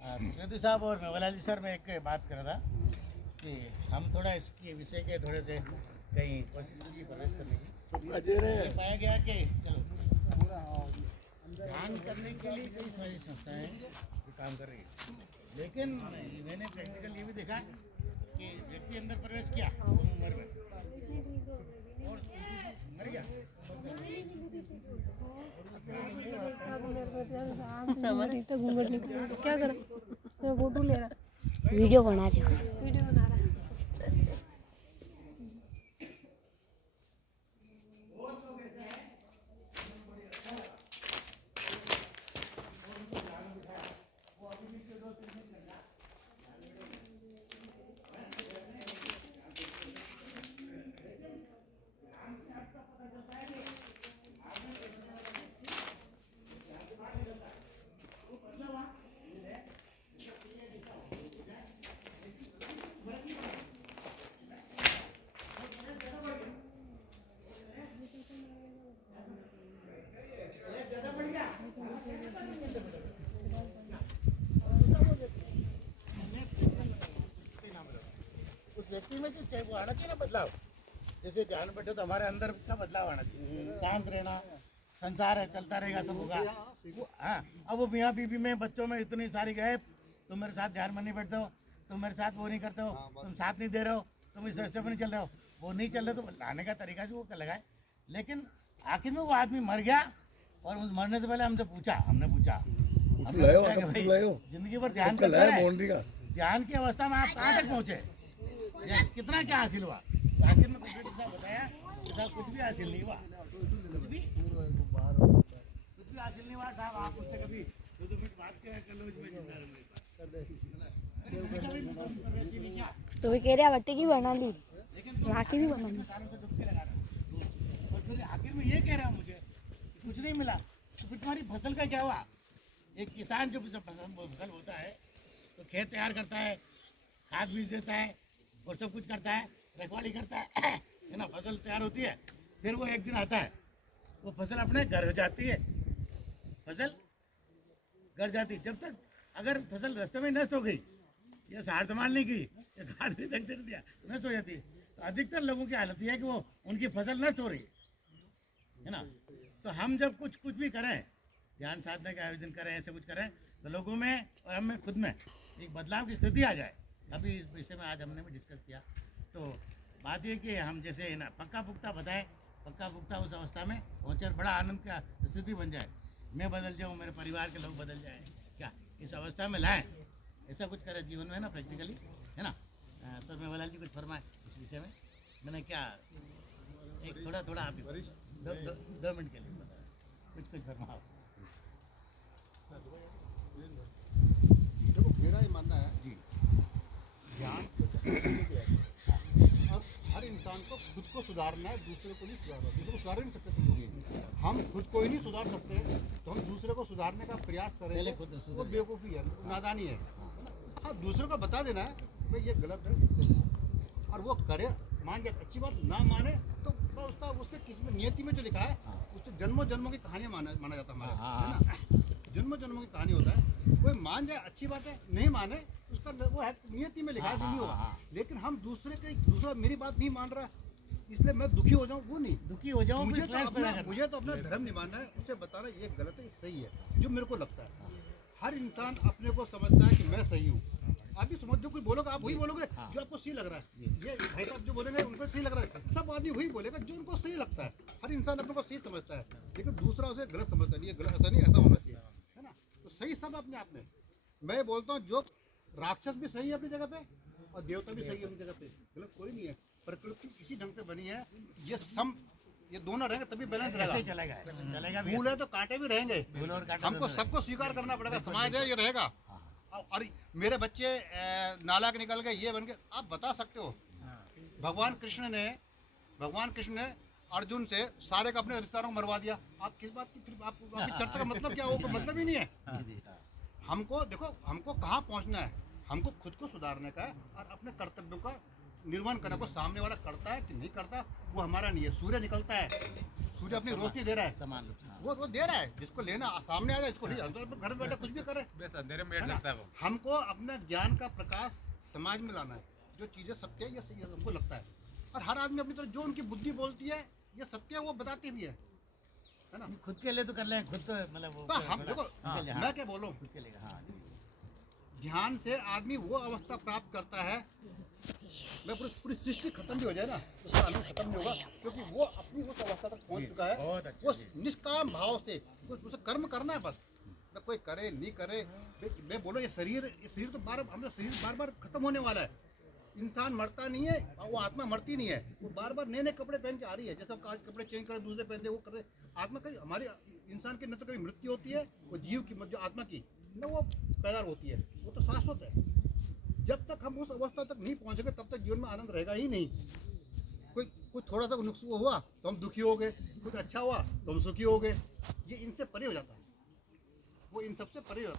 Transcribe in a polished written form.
प्रदीप साहब और मेवालाल जी सर, मैं एक बात कर रहा था कि हम थोड़ा इसके विषय के थोड़े से कहीं कोशिश की प्रवेश करने की। ये पाया गया कि चलो ध्यान करने के लिए कई सारी संस्थाएं जो काम कर रही है, लेकिन मैंने प्रैक्टिकल ये भी देखा कि व्यक्ति अंदर प्रवेश किया तो मर गए और मर गया। हमारी तो घूंघट निकल क्या कर फोटो ले रहा वीडियो बना रही हूँ। वीडियो बना रहा उस व्यक्ति में जो वो आना चाहिए ना बदलाव, जैसे ध्यान बैठे तो हमारे अंदर का बदलाव आना चाहिए, शांत रहना, संसार है चलता रहेगा सब होगा। हाँ, अब वो मियाँ बीबी में बच्चों में इतनी सारी गए, तुम मेरे साथ ध्यान में नहीं बैठते हो, तुम मेरे साथ वो नहीं करते हो, तुम साथ नहीं दे रहे हो, तुम इस रास्ते पर नहीं चल रहे हो, वो नहीं चल रहे तो लाने का तरीका जो वो लगाए। लेकिन आखिर में वो आदमी मर गया और मरने से पहले हमने पूछा जिंदगी भर ध्यान करते रहे, ध्यान की अवस्था में आप कहाँ तक पहुँचे, कितना क्या हासिल हुआ। आखिर में कुछ बताया कुछ भी हासिल नहीं हुआ, कुछ भी हासिल नहीं हुआ साहब। आप उससे कभी 2 मिनट बात कर लो, इसमें जिंदा रहने तो भी कह रहे भट्टी की बना ली, लेकिन वहाँ की भी बना ली। से डुबकी लगा रहा और फिर आखिर में ये कह रहा मुझे कुछ नहीं मिला, तो फिर तुम्हारी फसल का क्या हुआ। एक किसान जो फसल होता है तो खेत तैयार करता है, खाद बीज देता है और सब कुछ करता है, रखवाली करता है ना, फसल तैयार होती है। फिर वो एक दिन आता है, वो फसल अपने घर जाती है, फसल घर जाती है। जब तक अगर फसल रास्ते में नष्ट हो गई या सार संभाल नहीं की या खाद भी ढंग से नहीं दिया, नष्ट हो जाती है। तो अधिकतर लोगों की हालत यह है कि वो उनकी फसल नष्ट हो रही है ना। तो हम जब कुछ भी करें, ध्यान साधना के आयोजन करें, ऐसे कुछ करें, तो लोगों में और हम में खुद में एक बदलाव की स्थिति आ जाए। अभी इस विषय में आज हमने भी डिस्कस किया। तो बात ये कि हम जैसे ना पक्का पुख्ता बताएं, पक्का पुख्ता उस अवस्था में पहुँचे और बड़ा आनंद का स्थिति बन जाए, मैं बदल जाऊँ, मेरे परिवार के लोग बदल जाएँ, क्या इस अवस्था में लाएँ, ऐसा कुछ करें जीवन में ना, प्रैक्टिकली, है ना। सर मेवालाल जी कुछ फरमाएं इस विषय में। मैंने क्या एक थोड़ा आप 2 मिनट के लिए बताया, कुछ फरमाओ। देखो मेरा ये मानना है जी, ध्यान अब हर इंसान को खुद को सुधारना है, दूसरे को नहीं सुधारना। दूसरे को सुधार ही नहीं सकते तुम लोग। हम खुद को ही नहीं सुधार सकते तो हम दूसरे को सुधारने का प्रयास करें, वो बेवकूफ़ी है, नादानी है। हाँ, दूसरे को बता देना है भाई ये गलत है, इससे और वो करे, मान जाए अच्छी बात, ना माने तो उसका उसके किस्मत नियति में जो लिखा है उससे जन्मों जन्मों की कहानियाँ माना जाता है हमारा, है ना। जन्मों जन्मों की कहानी होता है, कोई मान जाए अच्छी बात है, नहीं माने उसका वो है नियति में लिखा है, नहीं होगा। लेकिन हम दूसरा मेरी बात नहीं मान रहा इसलिए मैं दुखी हो जाऊँ, वो नहीं दुखी हो जाऊँ। मुझे तो अपना धर्म निभाना है, उसे बताना ये गलत है, ये सही है, जो मेरे को लगता है। हर इंसान अपने को समझता है कि मैं सही हूँ। आप भी समझ, जो कुछ बोलोगे आप वही बोलोगे जो आपको सही लग रहा है। ये भाई साहब जो बोलेंगे उनको सही लग रहा है, सब आदमी वही बोलेगा जो उनको सही लगता है। हर इंसान अपने को सही समझता है, लेकिन दूसरा उसे गलत समझता है। ये गलत, ऐसा नहीं, ऐसा होना चाहिए, है ना। तो सही सब अपने आप में। मैं बोलता हूँ जो राक्षस भी सही है अपनी जगह पे और देवता भी सही है अपनी जगह पे, गलत कोई नहीं है। प्रकृति इसी ढंग से बनी है, ये दोनों रहेंगे तभी बैलेंस रहेगा। फूल है तो कांटे भी रहेंगे, हमको सबको स्वीकार करना पड़ेगा। समाज है, ये रहेगा। और मेरे बच्चे नालायक निकल गए, ये बन गए, आप बता सकते हो। भगवान कृष्ण ने अर्जुन से सारे का अपने रिश्तेदारों को मरवा दिया। आप किस बात की, फिर आपकी चर्चा का मतलब क्या हो, मतलब ही नहीं है। हमको देखो, हमको कहाँ पहुँचना है, हमको खुद को सुधारने का है और अपने कर्तव्यों का निर्माण करना को सामने वाला करता है कि नहीं करता वो हमारा नहीं है। सूर्य निकलता है, सूर्य अपनी रोशनी दे रहा है, समान रूप से हाँ। वो दे रहा है, जिसको लेना सामने आ जाए, इसको नहीं, हम तो घर में बैठे कुछ भी करे, बस अंधेरे में बैठ है ना? सकता है वो। हमको अपना ज्ञान का प्रकाश समाज में लाना है। जो चीज़ें सत्य है ये सही है हमको लगता है, और हर आदमी अपनी तरफ जो उनकी बुद्धि बोलती है ये सत्य है वो बताते भी है ना? खुद के लिए तो कर लें, खुद तो मतलब वो तो हम देखो हाँ, मैं क्या बोलूँ, खुद के लिए हाँ जी। ध्यान से आदमी वो अवस्था प्राप्त करता है, मैं पूरी सृष्टि खत्म भी हो जाए ना तो उसका आनंद खत्म नहीं होगा, क्योंकि वो अपनी उस अवस्था तक पहुंच चुका है। बहुत अच्छा वो जी। निष्काम भाव से कुछ उसे कर्म करना है बस, मैं कोई करे नहीं करे। मैं बोलो ये शरीर तो हमारा शरीर बार बार खत्म होने वाला है। इंसान मरता नहीं है और वो आत्मा मरती नहीं है, वो बार बार नए नए कपड़े पहन के आ रही है, जैसे आज कपड़े चेंज करे दूसरे पहनते वो करे। आत्मा का हमारे इंसान की न तो कभी मृत्यु होती है, वो जीव की जो आत्मा की न वो पैदा होती है, वो तो शाश्वत है। जब तक हम उस अवस्था तक नहीं पहुंचेंगे तब तक जीवन में आनंद रहेगा ही नहीं। कुछ थोड़ा सा नुक्स हुआ तो हम दुखी हो गए, कुछ अच्छा हुआ तो हम सुखी हो गए। ये इनसे परे हो जाता है, वो इन सबसे परे हो जाता है।